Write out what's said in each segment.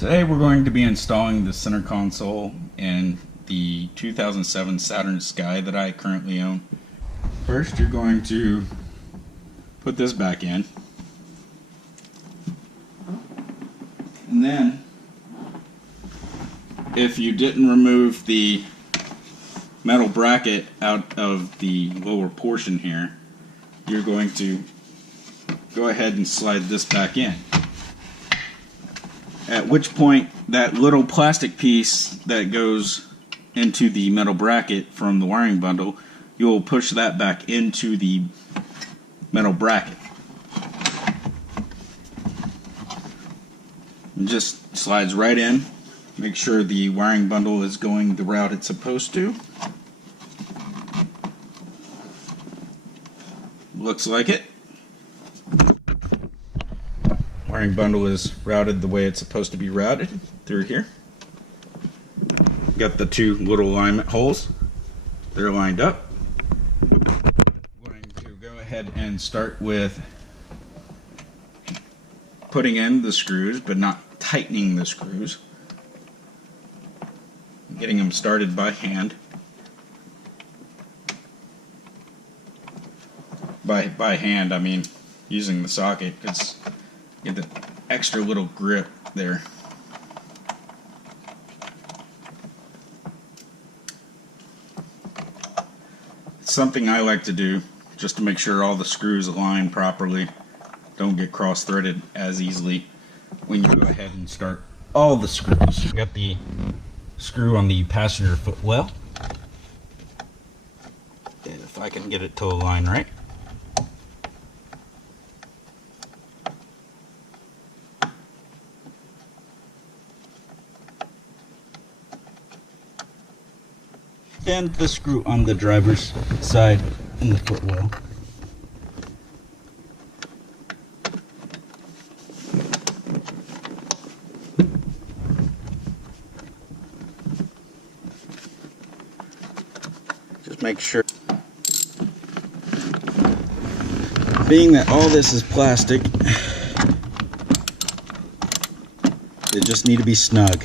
Today we're going to be installing the center console in the 2007 Saturn Sky that I currently own. First, you're going to put this back in, and then if you didn't remove the metal bracket out of the lower portion here, you're going to go ahead and slide this back in. At which point, that little plastic piece that goes into the metal bracket from the wiring bundle, you'll push that back into the metal bracket. It just slides right in. Make sure the wiring bundle is going the route it's supposed to. Looks like it. Wiring bundle is routed the way it's supposed to be routed through here. Got the two little alignment holes. They're lined up. I'm going to go ahead and start with putting in the screws, but not tightening the screws. Getting them started by hand. By hand, I mean using the socket, because get the extra little grip there. It's something I like to do just to make sure all the screws align properly, don't get cross-threaded as easily when you go ahead and start all the screws. You got the screw on the passenger footwell. If I can get it to align right. And the screw on the driver's side in the footwell. Just make sure. Being that all this is plastic, they just need to be snug.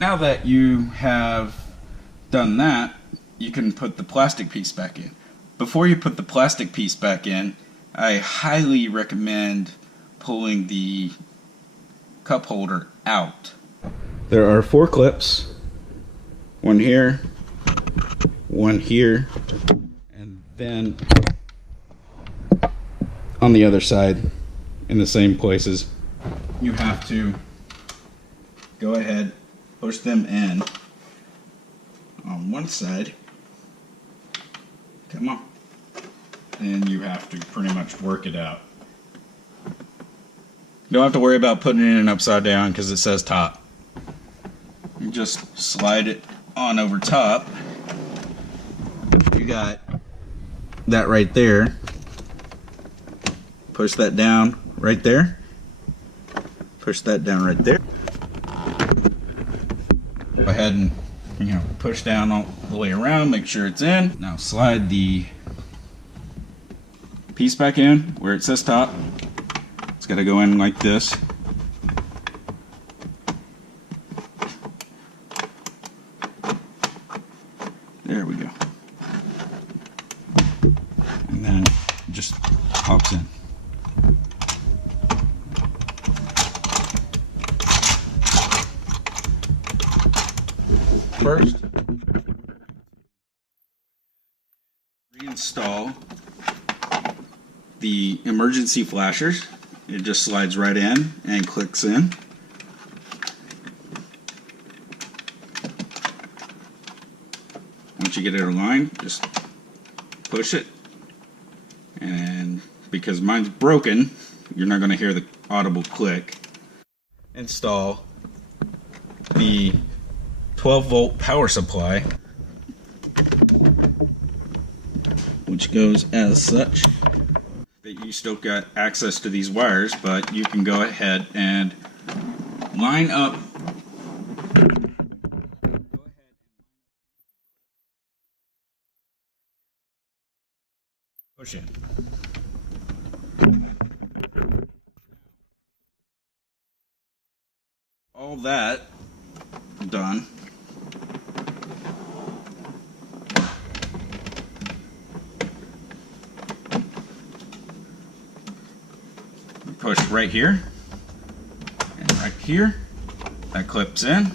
Now that you have done that, you can put the plastic piece back in. Before you put the plastic piece back in, I highly recommend pulling the cup holder out. There are 4 clips, one here, one here, and then on the other side in the same places. You have to go ahead, push them in on one side. Come on. And you have to pretty much work it out. You don't have to worry about putting it in upside down because it says top. You just slide it on over top. You got that right there. Push that down right there. Push that down right there. Go ahead and push down all the way around, make sure it's in. Now slide the piece back in where it says top. It's got to go in like this. There we go. And then it just pops in. First, reinstall the emergency flashers. It just slides right in and clicks in. Once you get it aligned, just push it, and because mine's broken, you're not going to hear the audible click. Install the 12-volt power supply, which goes as such. That you still got access to these wires, but you can go ahead and line up. Push in. All that done. Push right here and right here. That clips in,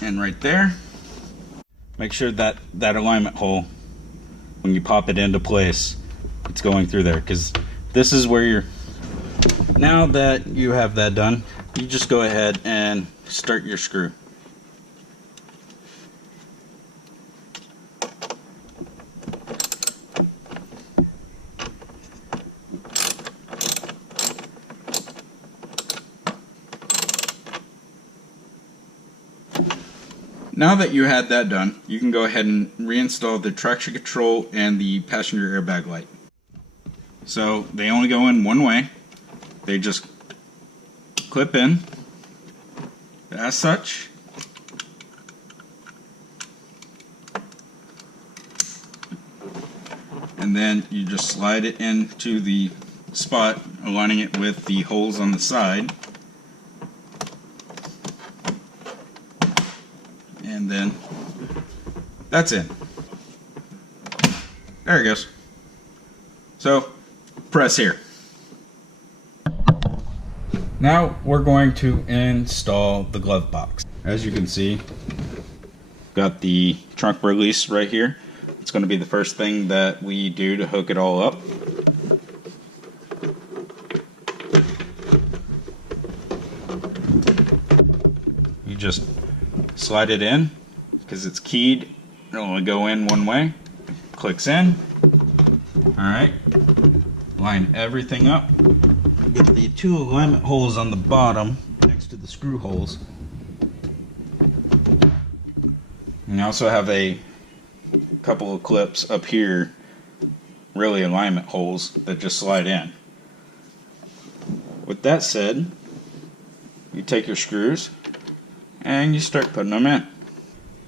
and right there. Make sure that that alignment hole, when you pop it into place, it's going through there, because this is where you're. Now that you have that done, you just go ahead and start your screw. Now that you had that done, you can go ahead and reinstall the traction control and the passenger airbag light. So they only go in one way. They just clip in as such. And then you just slide it into the spot, aligning it with the holes on the side. And then that's in. There it goes. So press here. Now we're going to install the glove box. As you can see, got the trunk release right here. It's going to be the first thing that we do to hook it all up. You just slide it in, because it's keyed. It'll only go in one way. Clicks in. Alright. Line everything up. Get the two alignment holes on the bottom next to the screw holes. And you also have a couple of clips up here, really alignment holes that just slide in. With that said, you take your screws and you start putting them in.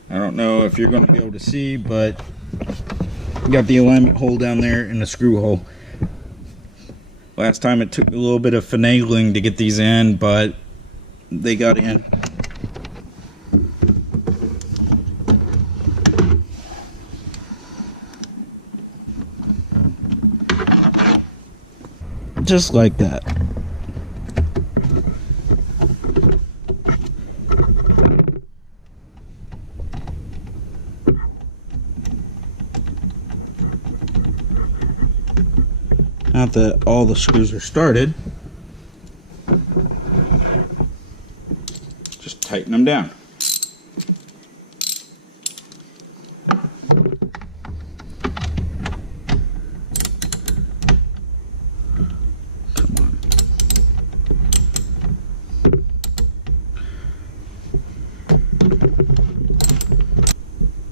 I don't know if you're going to be able to see, but you got the alignment hole down there and the screw hole. Last time it took a little bit of finagling to get these in, but they got in. Just like that. Now that all the screws are started, just tighten them down. Come on.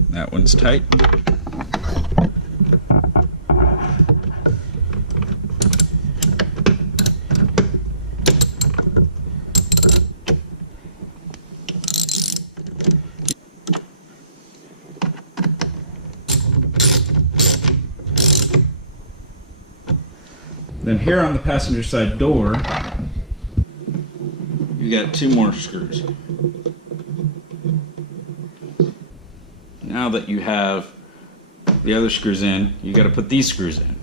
That one's tight. Then here on the passenger side door, you got two more screws. Now that you have the other screws in, you got to put these screws in.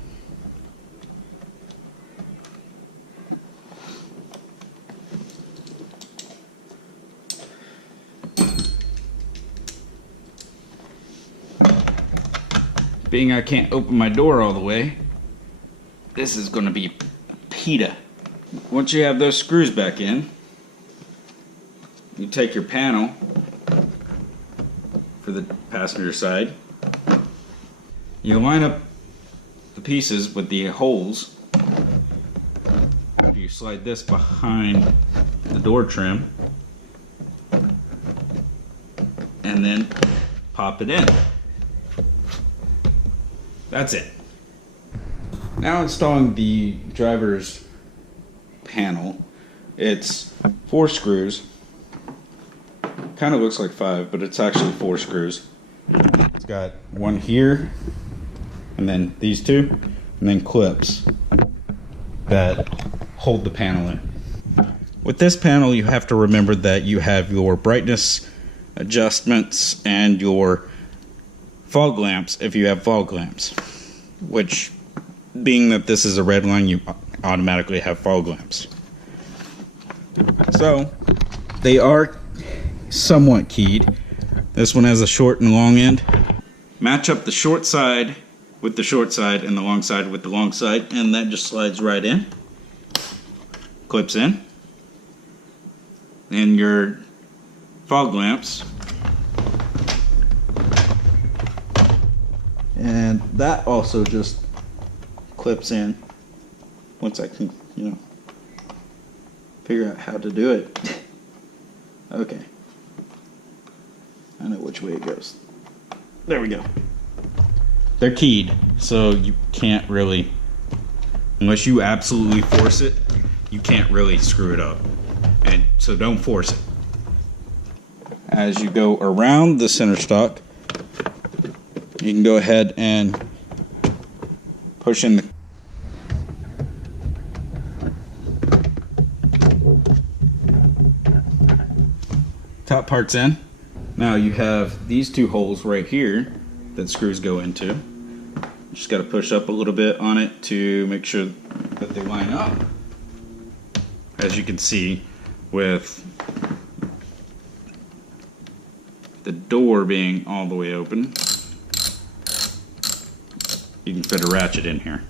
Being I can't open my door all the way, this is going to be PETA. Once you have those screws back in, you take your panel for the passenger side. You line up the pieces with the holes you slide this behind the door trim and then pop it in. That's it. Now installing the driver's panel. It's 4 screws. Kind of looks like 5, but it's actually 4 screws. It's got one here, and then these 2, and then clips that hold the panel in. With this panel, you have to remember that you have your brightness adjustments and your fog lamps if you have fog lamps, which, being that this is a red line, you automatically have fog lamps. So they are somewhat keyed. This one has a short and long end. Match up the short side with the short side and the long side with the long side, and that just slides right in, clips in. And your fog lamps, and that also just clips in once I can, figure out how to do it. Okay, I know which way it goes. There we go. They're keyed, so you can't really, unless you absolutely force it, you can't really screw it up. And so don't force it. As you go around the center stock, you can go ahead and push in the top parts in. Now you have these 2 holes right here that screws go into. Just got to push up a little bit on it to make sure that they line up. As you can see, with the door being all the way open, you can fit a ratchet in here.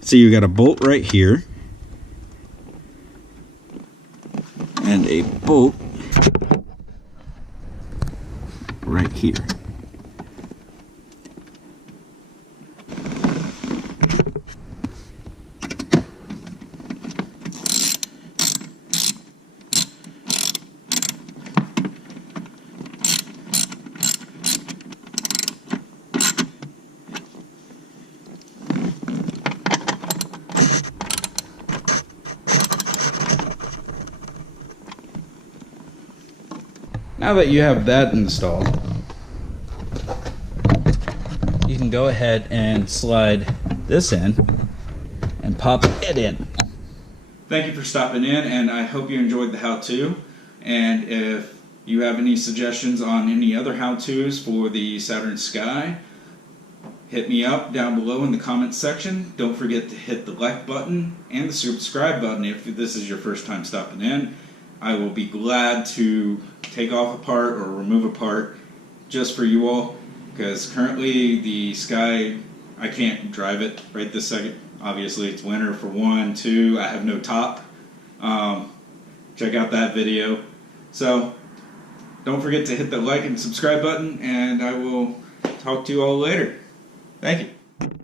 So you got a bolt right here and a bolt right here. Now that you have that installed, you can go ahead and slide this in and pop it in. Thank you for stopping in, and I hope you enjoyed the how-to. And if you have any suggestions on any other how-tos for the Saturn Sky, hit me up down below in the comments section. Don't forget to hit the like button and the subscribe button if this is your first time stopping in. I will be glad to take off a part or remove a part just for you all, because currently the Sky, I can't drive it right this second. Obviously it's winter for 1, 2, I have no top. Check out that video. So don't forget to hit the like and subscribe button, and I will talk to you all later. Thank you.